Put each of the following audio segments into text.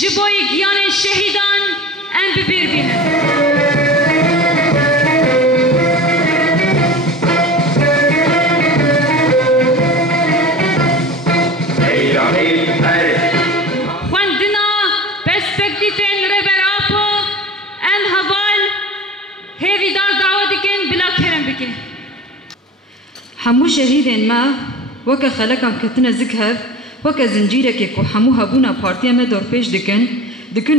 جبوی گیان شهیدان ام ببیر بینن خواندنا پرسپکتیفین ربراپو ام هوال هیویدار دعوه دکن بلا کرم بکن همو شهیدین ما وکا خلقان کتنا زکهر وکا زنجیره که همو هبونا پارتیا ما دور پیش دکن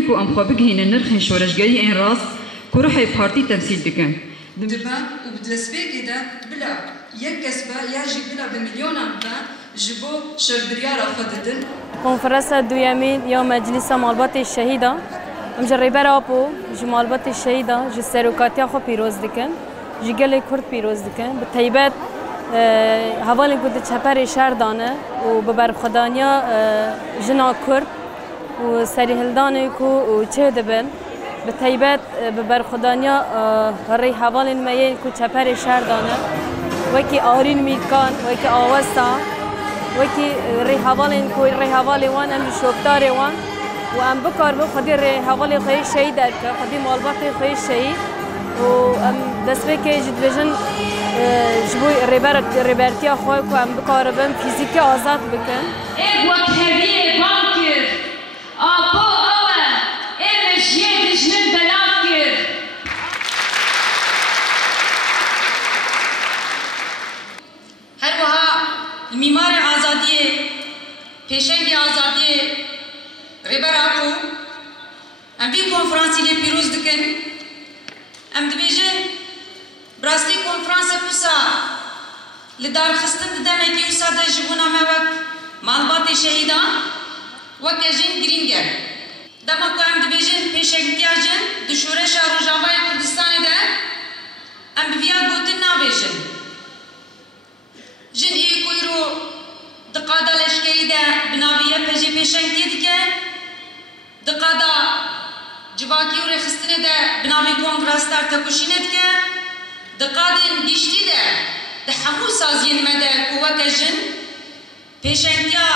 کو ام خوابگ هین نرخین شورشگری این راست کو روح پارتی تمثیل دکن دبا و بدرسبه كده بلا یک کسبه یا جی بلا بمليون با جبو شربريارا خددن کنفرانس دویمین یا مجلس مالبات الشهیده مجربه رابو جی مالبات الشهیده جی سروکاتیا خو پیروز دکن جی گل کرد پیروز دکن به طیبت حوالی بود چپر شهر دانه و به برخدانیا جنا کرد و سریهلدانه کو چه دبن به طیبت به برخدانیا ری حوالی میه کو چپر شهر دانه وکی آرین میکان وکی آوستا وکی ری حوالی وان ام شوکتار وان و ام بکار بو خدی ری حوالی خیلی شهید درکه خدی مالبات خیلی شهید و ام دست به که جد ویژن جبوی ریبرتیا خواه که ام بکار بم فیزیکی آزاد بکن وقت هویه بانکر آبو اوه مشیه دجنن بلاد کرد هر وها میمار آزادی پیشنگی آزادی ریبراپو ام بی کنفرانسی لی پیروز دکن ام دبیجن براستی کنفرانس پرسا لدار خستن دمکی و ساده جبونا موک مالبات شهیدان وکجن گرینگر دما کو ام دبیجن پیشنگیاجن دشورش روجاوای کردستان ده ام بیا گوتن نابیجن جن ای کویرو دقادا لشکری ده بناویه پجی پیشنگی دیگه دقادا جواکی و رخستنه ده بناوی کنگراس در تکوشینه دیگه دقادن گشتی ده همو سازین مده کوکه جن پیشنگیا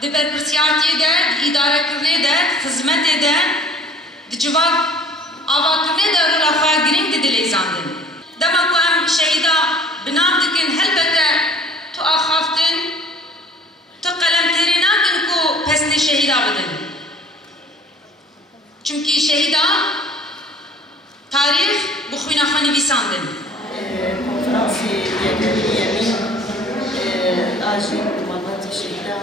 ده برپرسیاتی ده اداره کرنه ده خدمت ده ده جواب آوا کرنه ده رولا خواه گرینگ ده دلیزاندن دما کو ام شهیدا بنام دکن هلبته تو آخافتن تو قلم تیری ناکن کو پسن شهیدا بدن چونکی شهیدا تاریخ بخوینا خانی بیساندن کنفرانسی یمین آجی مالبات شهیدا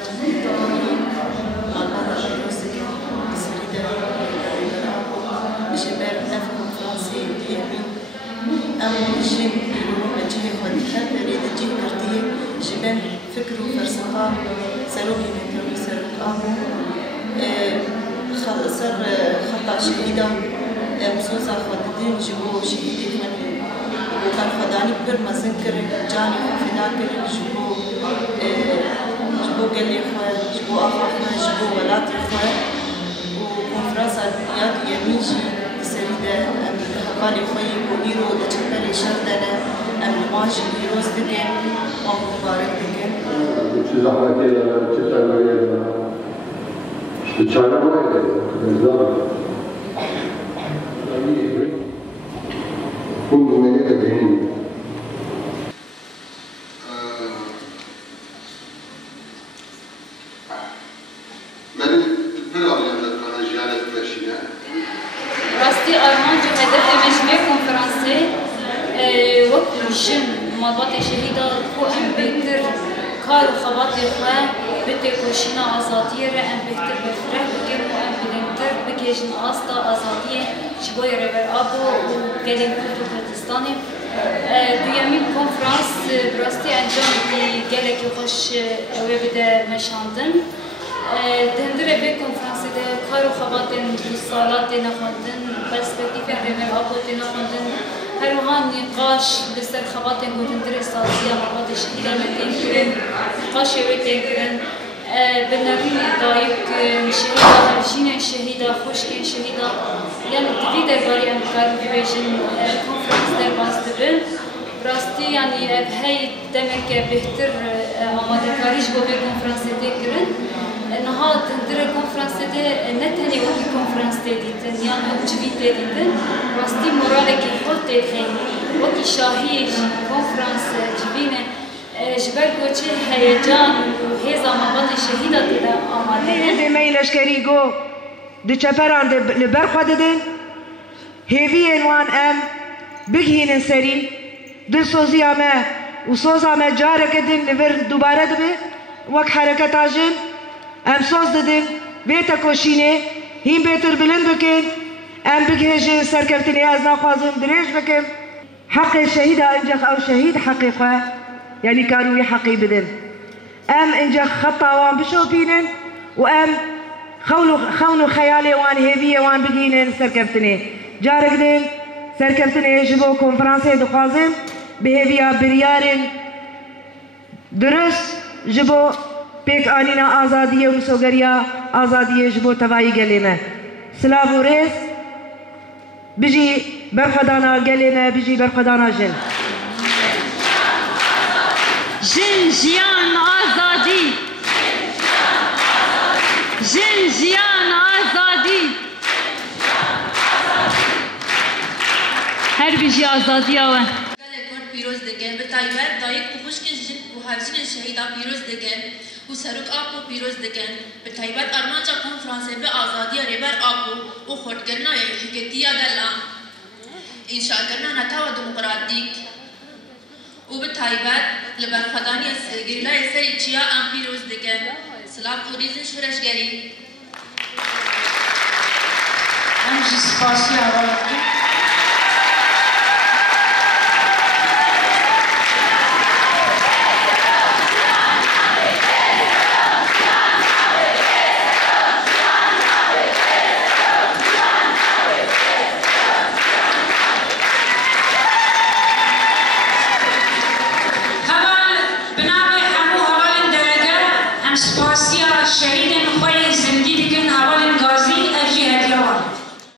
مالبات شهیدا سریده جبر نف کنفرانسی یمین اما جن مجهی خودی کرد رید جه کردی جبر فکر و فلسفه سروکی نکردی سروکامو سر خطا شهیدا مسوسا خوددین جبو شهیدی کنی و کار خدانی پر مزن کرد جانی فدا کرد جبو گلی خود جبو آخا خود جبو ولاتی خود و کنفرانس یاد یمیجی سریده حوالی خویی و ایرو ده چپلی شردنه نماش پیروز دکن و مبارک دکن چیزا حرکی داره چه تغییری داره چانه باید نظام كل من يدعين من البلاد عندك أنا جالس ماشينا راستي أرمان جو هدف مجمع كونفرنسي وكلشن مالبات شهيدة كو أم بيتر كار وخبات الخواه بيتر كوشينا آزادية أم بيتر بفرح بكر وأم بلنتر بكيجن آستا آزادية شبوي ريبر آبو وقالين كردو كردستاني دویمین کنفرانس براستی انجام دی گلک خوش اوه بده مشاندن دهندره به کنفرانس ده کار و خوابات سالات نخواندن پرسپکتیف آبوتنا خوندن هر وها نقاش لسر خبات گوتن در سازی مالبات شهیدا متین کرن نقاش ویتین کرن بالنبي دايك شهيدا هرشين شهيدا خوشكين شهيدا يعني تفي درباري أمكار بيجن كونفرنس درباس دبن براستي يعني بهاي دمك بهتر آماده كاريش بو بي كونفرنس تكرن نهاد در كونفرنس دي نتني وكي كونفرنس تديتن يعني وجبي تديتن براستي مورالك خود تدخين وكي شاهي كونفرنس جبينه جبر کوچه هیجان و هزا مباد شهیدا تدا آماده هنده میلش کری گو ده چپران ده لبر خود دن هیوی انوان ام بگهین سری دل سوزی آمه و سوز آمه جاره کدن لبر دوباره دبه وک حرکت آجن ام سوز ددن بیتا کوشینه هین بیتر بلند بکن ام بگهجن سرکفتنی از ناخوازم دریج بکن حق شهیدا انجخ او شهید حقیقه يعني كانوا يحقي بدن ام انجا خطا وان بشوفينن وام خونو خيالي وان هيفيه وان بقينن سركفتني جارك دين سركفتني جبو كونفرانسي دخوازن بهيفيا بريارن درس جبو بيك آنينا آزادية ومسوغريا آزادية جبو تفاي قليمة سلافو ريس بيجي برخدانا قليمة بيجي برخدانا جن جن جيان آزادی جن جیان آزادی هر بیجی آزادی آوان گلکورد پیروز دگن به تایبت دایک و خوشکن جن و هرچین شهیدا پیروز دگن و سروک آقو پیروز دگن به تایبت ارمانجا کنفرانسه به آزادی ریبر آقو و خودگرنا یا حکتیا دلا انشاء کرنا نتاو دموقراطیک و به تایبت لبرخدانی گریلای سری چیا ام پیروز دکن سلام اوریزن شورشگری ام جی سپاسی آوالتون